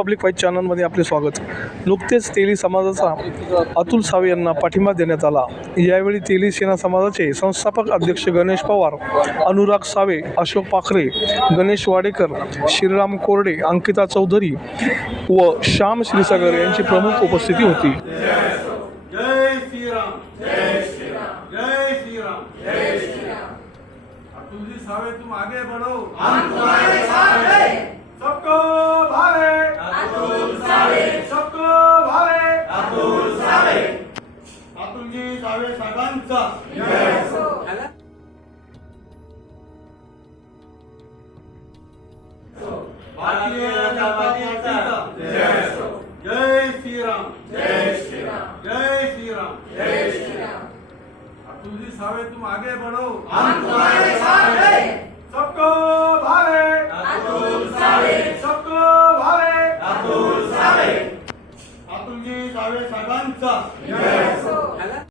Public wise चॅनलमध्ये आपले स्वागत. नुकतेच तेली समाजाचा अतुल सावे यांना पाठिंबा देण्यात आला. यावेळी तेली सेना समाजाचे संस्थापक अध्यक्ष गणेश पवार अनुराग सावे अशोक पाखरे गणेश वाडेकर श्रीराम कोरडे अंकिता चौधरी व श्याम श्रीसागर यांची प्रमुख उपस्थिती होती. जय श्रीराम जय श्रीराम जय श्रीराम जय श्रीराम. अतुल जी सावे तुम आगे बढ़ो. हम तुम्हारे साथ हैं. सावे साहेबांचा. आगे बढ़ो. हम तुम्हारे साथ हैं. सबको सावे.